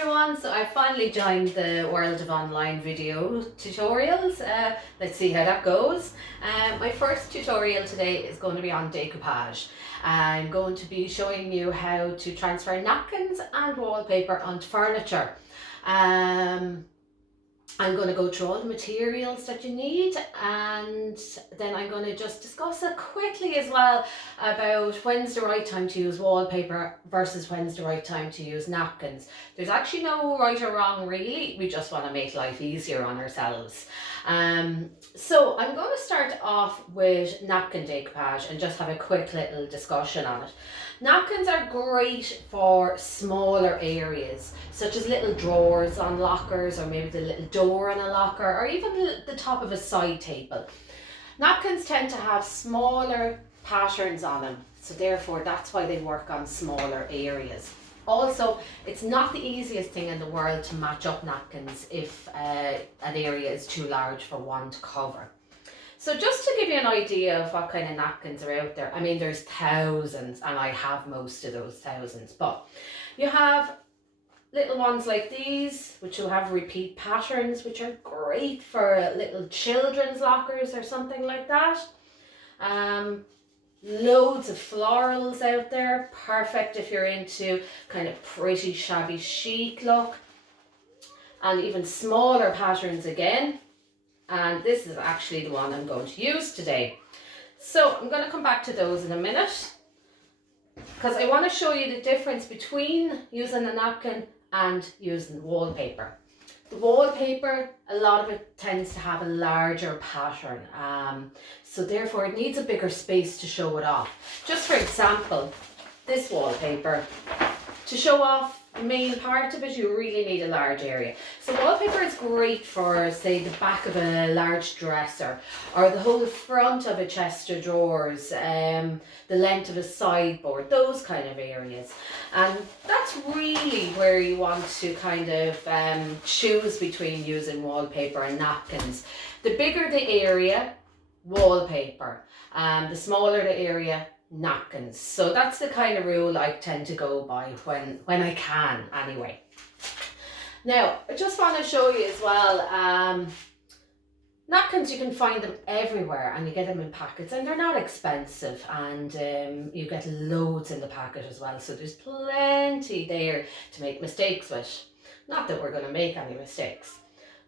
everyone, so I finally joined the world of online video tutorials. Let's see how that goes. My first tutorial today is going to be on decoupage. I'm going to be showing you how to transfer napkins and wallpaper onto furniture. I'm going to go through all the materials that you need, and then I'm going to just discuss it quickly as well about when's the right time to use wallpaper versus when's the right time to use napkins. There's actually no right or wrong really, we just want to make life easier on ourselves. So I'm going to start off with napkin decoupage and just have a quick little discussion on it. Napkins are great for smaller areas, such as little drawers on lockers, or maybe the little door on a locker, or even the top of a side table. Napkins tend to have smaller patterns on them, so therefore that's why they work on smaller areas. Also, it's not the easiest thing in the world to match up napkins if an area is too large for one to cover. So just to give you an idea of what kind of napkins are out there, I mean there's thousands, and I have most of those thousands, but you have little ones like these which will have repeat patterns, which are great for little children's lockers or something like that. Loads of florals out there, perfect if you're into kind of pretty shabby chic look, and even smaller patterns again. And this is actually the one I'm going to use today. So I'm going to come back to those in a minute, because I want to show you the difference between using a napkin and using the wallpaper. The wallpaper, a lot of it tends to have a larger pattern, so therefore it needs a bigger space to show it off. Just for example, this wallpaper, to show off the main part of it, you really need a large area. So wallpaper is great for, say, the back of a large dresser, or the whole front of a chest of drawers, the length of a sideboard, those kind of areas. And that's really where you want to kind of choose between using wallpaper and napkins. The bigger the area, wallpaper. The smaller the area, napkins. So that's the kind of rule I tend to go by when I can anyway. Now I just want to show you as well, napkins, you can find them everywhere, and you get them in packets, and they're not expensive, and you get loads in the packet as well, so there's plenty there to make mistakes with. Not that we're going to make any mistakes.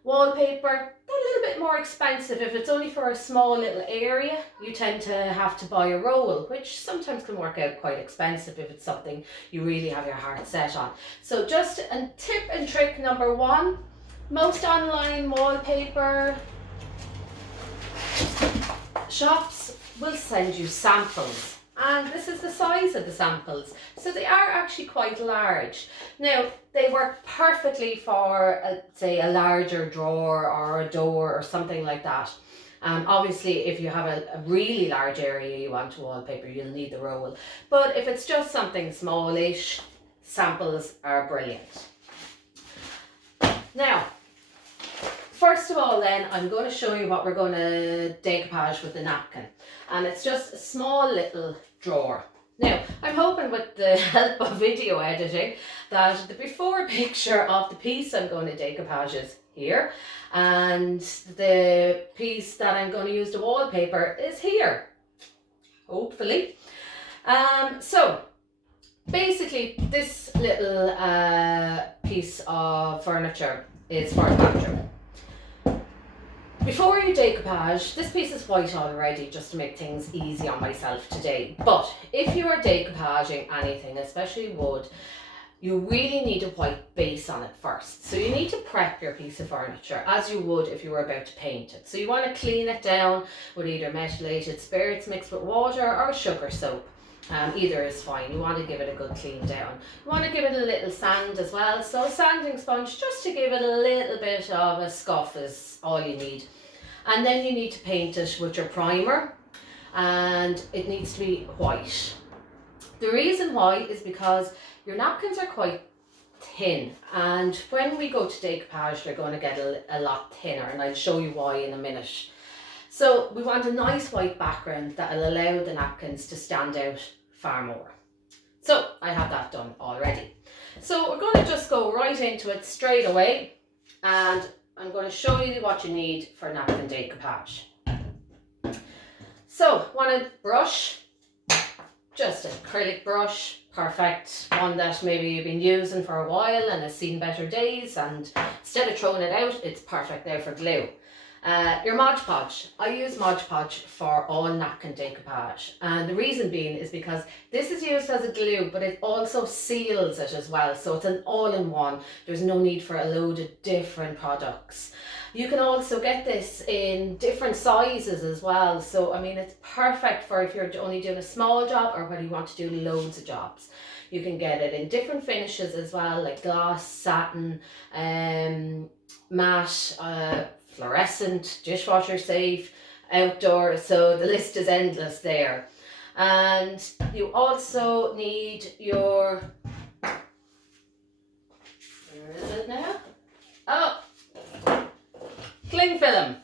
Wallpaper, they're a little bit more expensive. If it's only for a small little area, you tend to have to buy a roll, which sometimes can work out quite expensive if it's something you really have your heart set on. So just a tip and trick number one, most online wallpaper shops will send you samples, and this is the size of the samples, so they are actually quite large. Now they work perfectly for say a larger drawer or a door or something like that. Obviously if you have a really large area you want to wallpaper, you'll need the roll, but if it's just something smallish, samples are brilliant. Now first of all then, I'm going to show you what we're going to decoupage with the napkin. And it's just a small little drawer. Now, I'm hoping with the help of video editing that the before picture of the piece I'm going to decoupage is here, and the piece that I'm going to use the wallpaper is here, hopefully. So basically this little piece of furniture is for a bathroom. Before you decoupage, this piece is white already just to make things easy on myself today, but if you are decoupaging anything, especially wood, you really need a white base on it first. So you need to prep your piece of furniture as you would if you were about to paint it. So you want to clean it down with either methylated spirits mixed with water or sugar soap. Either is fine. You want to give it a good clean down. You want to give it a little sand as well, so a sanding sponge just to give it a little bit of a scuff is all you need. And then you need to paint it with your primer, and it needs to be white. The reason why is because your napkins are quite thin, and when we go to decoupage they're going to get a lot thinner, and I'll show you why in a minute. So we want a nice white background that will allow the napkins to stand out far more. So I have that done already. So we're going to just go right into it straight away, and I'm going to show you what you need for napkin decoupage. So, want a brush, just an acrylic brush, perfect, one that maybe you've been using for a while and has seen better days, and instead of throwing it out, it's perfect now for glue. Your Mod Podge. I use Mod Podge for all napkin decoupage, and the reason being is because this is used as a glue, but it also seals it as well, so it's an all-in-one. There's no need for a load of different products. You can also get this in different sizes as well, so I mean it's perfect for if you're only doing a small job or whether you want to do loads of jobs. You can get it in different finishes as well, like gloss, satin, matte, fluorescent, dishwasher safe, outdoor, so the list is endless there. And you also need your, where is it now? Oh, cling film.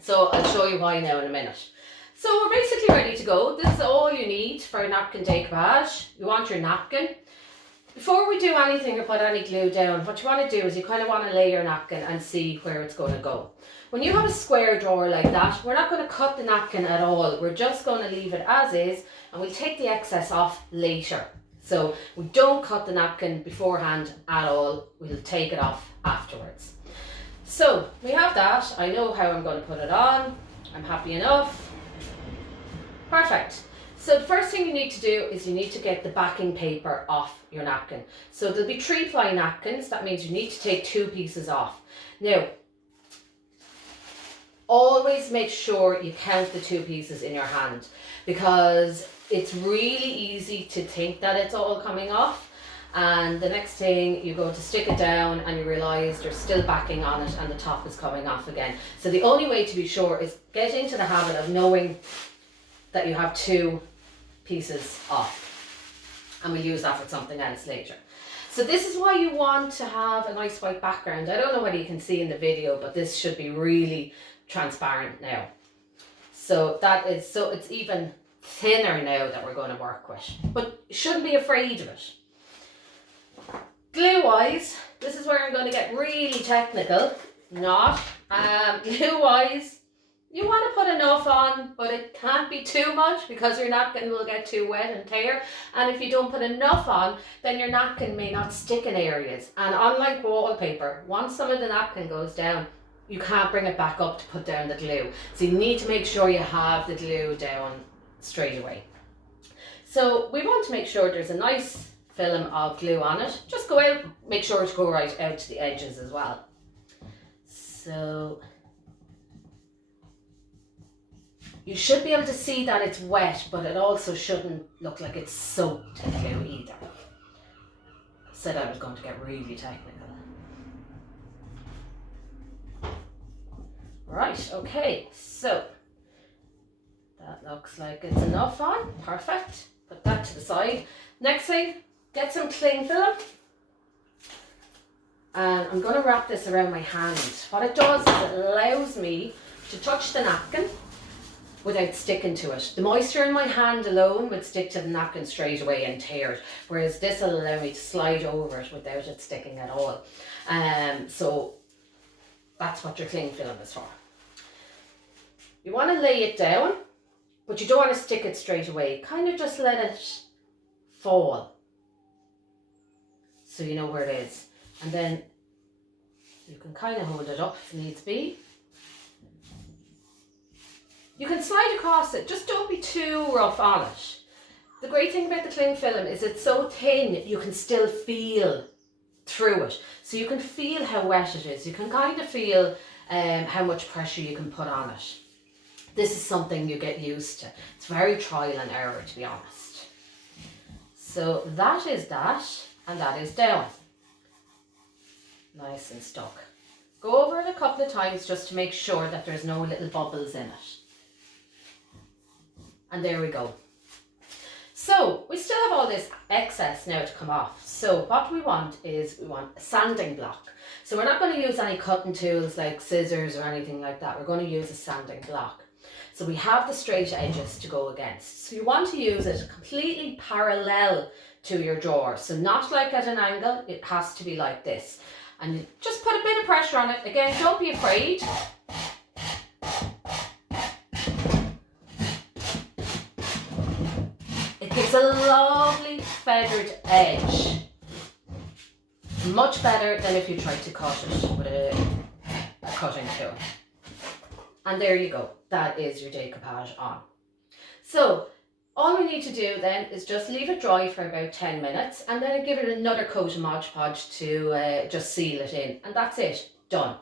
So I'll show you why now in a minute. So we're basically ready to go. This is all you need for a napkin decoupage. You want your napkin. Before we do anything or put any glue down, what you want to do is you kind of want to lay your napkin and see where it's going to go. When you have a square drawer like that, we're not going to cut the napkin at all. We're just going to leave it as is, and we'll take the excess off later. So we don't cut the napkin beforehand at all. We'll take it off afterwards. So we have that. I know how I'm going to put it on. I'm happy enough. Perfect. So the first thing you need to do is you need to get the backing paper off your napkin. So there'll be 3-ply napkins. That means you need to take 2 pieces off. Now, always make sure you count the 2 pieces in your hand, because it's really easy to think that it's all coming off, and the next thing you go to stick it down and you realise there's still backing on it and the top is coming off again. So the only way to be sure is get into the habit of knowing that you have 2 pieces off, and we'll use that for something else later. So this is why you want to have a nice white background. I don't know whether you can see in the video, but this should be really transparent now. So that is, so it's even thinner now that we're going to work with, but you shouldn't be afraid of it. Glue wise, this is where I'm going to get really technical. Glue wise, you want to put enough on, but it can't be too much because your napkin will get too wet and tear. And if you don't put enough on, then your napkin may not stick in areas. And unlike wallpaper, once some of the napkin goes down, you can't bring it back up to put down the glue. So you need to make sure you have the glue down straight away. So we want to make sure there's a nice film of glue on it. Just go out, make sure to go right out to the edges as well. So you should be able to see that it's wet, but it also shouldn't look like it's soaked in glue either. I said I was going to get really technical. Right, okay, so that looks like it's enough on. Perfect. Put that to the side. Next thing, get some cling film. And I'm going to wrap this around my hand. What it does is it allows me to touch the napkin without sticking to it. The moisture in my hand alone would stick to the napkin straight away and tear it, whereas this will allow me to slide over it without it sticking at all. So that's what your cling film is for. You want to lay it down, but you don't want to stick it straight away. Kind of just let it fall, so you know where it is. And then you can kind of hold it up if needs be. You can slide across it, just don't be too rough on it. The great thing about the cling film is it's so thin you can still feel through it. So you can feel how wet it is. You can kind of feel how much pressure you can put on it. This is something you get used to. It's very trial and error, to be honest. So that is that, and that is down. Nice and stuck. Go over it a couple of times just to make sure that there's no little bubbles in it. And there we go. So we still have all this excess now to come off. So what we want is we want a sanding block. So we're not going to use any cutting tools like scissors or anything like that. We're going to use a sanding block. So we have the straight edges to go against. So you want to use it completely parallel to your drawer. So not like at an angle, it has to be like this. And you just put a bit of pressure on it. Again, don't be afraid. It gives a lovely feathered edge. Much better than if you tried to cut it with a cutting tool. And there you go. That is your decoupage on. So all we need to do then is just leave it dry for about 10 minutes and then give it another coat of Mod Podge to just seal it in. And that's it. Done.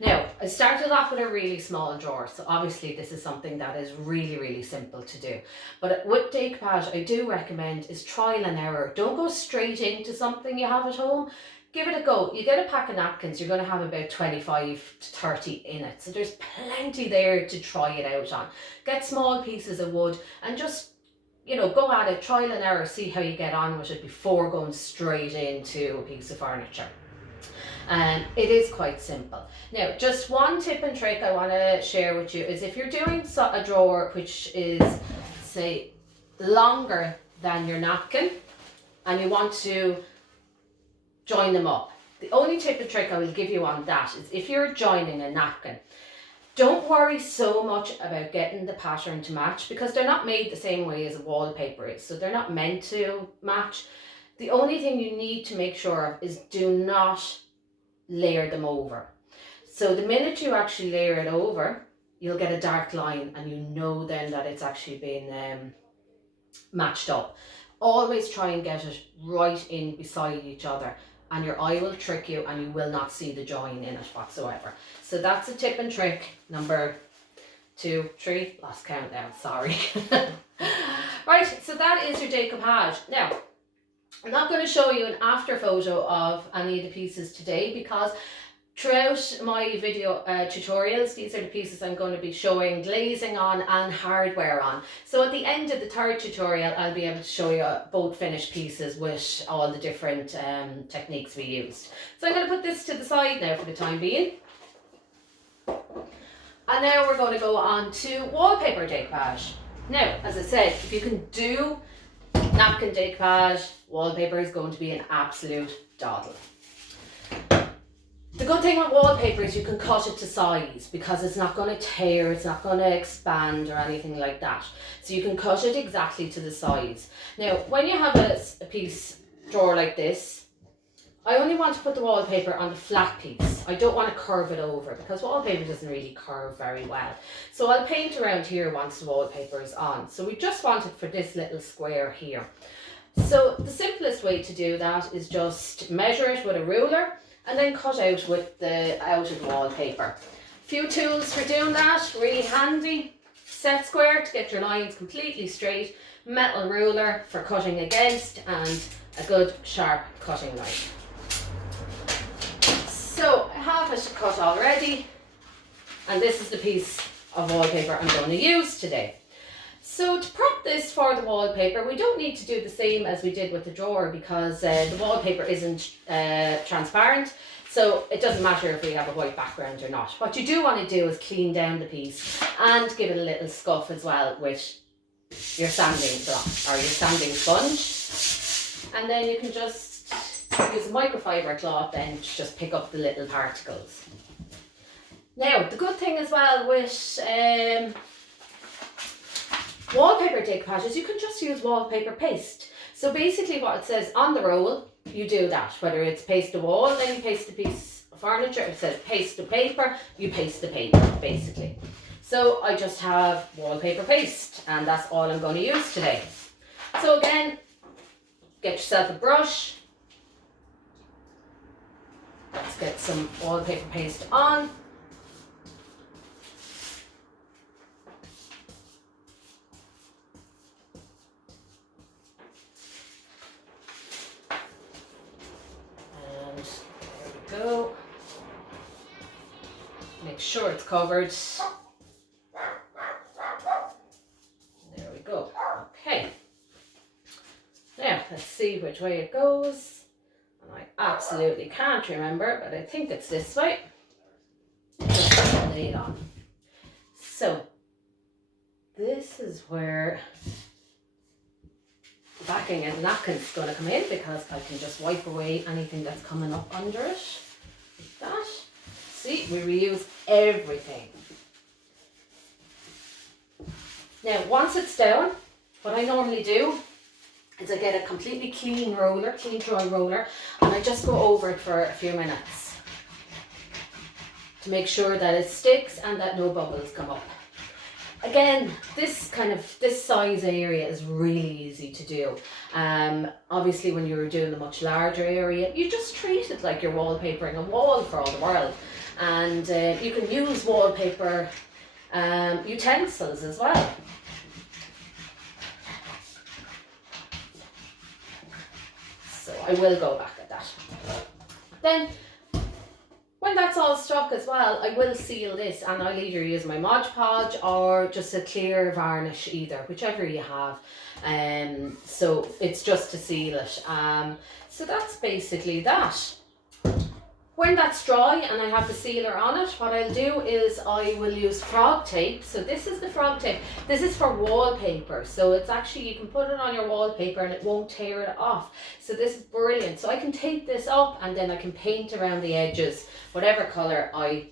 Now, I started off with a really small drawer, so obviously this is something that is really, really simple to do. But with decoupage, I do recommend is trial and error. Don't go straight into something you have at home. Give it a go. You get a pack of napkins, you're going to have about 25 to 30 in it. So there's plenty there to try it out on. Get small pieces of wood and just, you know, go at it, trial and error, see how you get on with it before going straight into a piece of furniture. And it is quite simple. Now, just one tip and trick I want to share with you is if you're doing a drawer which is, say, longer than your napkin and you want to join them up. The only tip and trick I will give you on that is if you're joining a napkin, don't worry so much about getting the pattern to match because they're not made the same way as a wallpaper is. So they're not meant to match. The only thing you need to make sure of is do not layer them over. So the minute you actually layer it over, you'll get a dark line and you know then that it's actually been matched up. Always try and get it right in beside each other and your eye will trick you and you will not see the join in it whatsoever. So that's a tip and trick number 2, 3, lost count now, sorry. Right, so that is your decoupage. Now, I'm not going to show you an after photo of any of the pieces today because throughout my video tutorials, these are the pieces I'm going to be showing glazing on and hardware on. So at the end of the third tutorial, I'll be able to show you both finished pieces with all the different techniques we used. So I'm going to put this to the side now for the time being. And now we're going to go on to wallpaper decoupage. Now, as I said, if you can do napkin decoupage, wallpaper is going to be an absolute doddle. The good thing with wallpaper is you can cut it to size because it's not going to tear, it's not going to expand or anything like that. So you can cut it exactly to the size. Now, when you have a piece drawer like this, I only want to put the wallpaper on the flat piece. I don't want to curve it over because wallpaper doesn't really curve very well. So I'll paint around here once the wallpaper is on. So we just want it for this little square here. So the simplest way to do that is just measure it with a ruler and then cut out with the outed wallpaper. Few tools for doing that, really handy. Set square to get your lines completely straight, metal ruler for cutting against, and a good sharp cutting knife. So I have it cut already, and this is the piece of wallpaper I'm going to use today. So to prep this for the wallpaper, we don't need to do the same as we did with the drawer because the wallpaper isn't transparent. So it doesn't matter if we have a white background or not. What you do want to do is clean down the piece and give it a little scuff as well with your sanding block or your sanding sponge. And then you can just use a microfiber cloth then to just pick up the little particles. Now, the good thing as well with wallpaper decoupage is you can just use wallpaper paste. So basically what it says on the roll, you do that. Whether it's paste the wall, then you paste the piece of furniture. If it says paste the paper, you paste the paper, basically. So I just have wallpaper paste, and that's all I'm going to use today. So again, get yourself a brush. Let's get some wallpaper paste on. Go. Make sure it's covered. There we go. Okay. Now, let's see which way it goes. And I absolutely can't remember, but I think it's this way. Just lay it on. So, this is where backing and napkin's going to come in, because I can just wipe away anything that's coming up under it, like that. See, we reuse everything. Now, once it's down, what I normally do is I get a completely clean roller, clean dry roller, and I just go over it for a few minutes to make sure that it sticks and that no bubbles come up. Again, this size area is really easy to do. Obviously when you're doing a much larger area, you just treat it like you're wallpapering a wall for all the world. And you can use wallpaper utensils as well. So I will go back at that. Then, when that's all stuck as well, I will seal this, and I'll either use my Mod Podge or just a clear varnish, either, whichever you have. So it's just to seal it. So that's basically that. When that's dry and I have the sealer on it, what I'll do is I will use frog tape. So this is the frog tape. This is for wallpaper. So it's actually, you can put it on your wallpaper and it won't tear it off. So this is brilliant. So I can tape this up and then I can paint around the edges, whatever colour I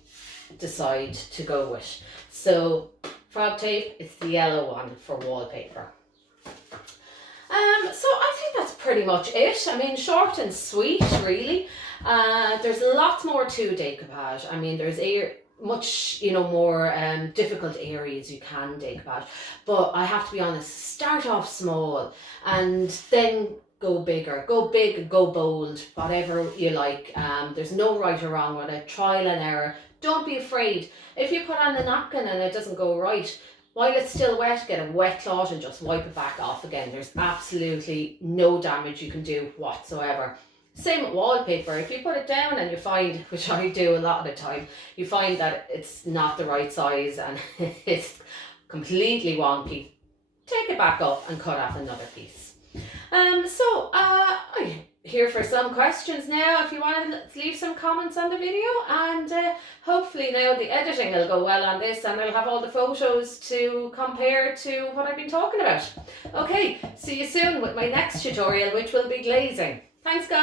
decide to go with. So frog tape, it's the yellow one for wallpaper. So I think that's pretty much it. I mean, short and sweet, really. There's lots more to decoupage. I mean, there's much, more difficult areas you can decoupage. But I have to be honest, start off small and then go bigger. Go big, go bold, whatever you like. There's no right or wrong with it. Trial and error. Don't be afraid. If you put on the napkin and it doesn't go right, while it's still wet, get a wet cloth and just wipe it back off again. There's absolutely no damage you can do whatsoever. Same with wallpaper. If you put it down and you find, which I do a lot of the time, you find that it's not the right size and it's completely wonky, take it back up and cut off another piece. I'm here for some questions now if you want to leave some comments on the video, and hopefully now the editing will go well on this and I'll have all the photos to compare to what I've been talking about. Okay, see you soon with my next tutorial, which will be glazing. Thanks guys.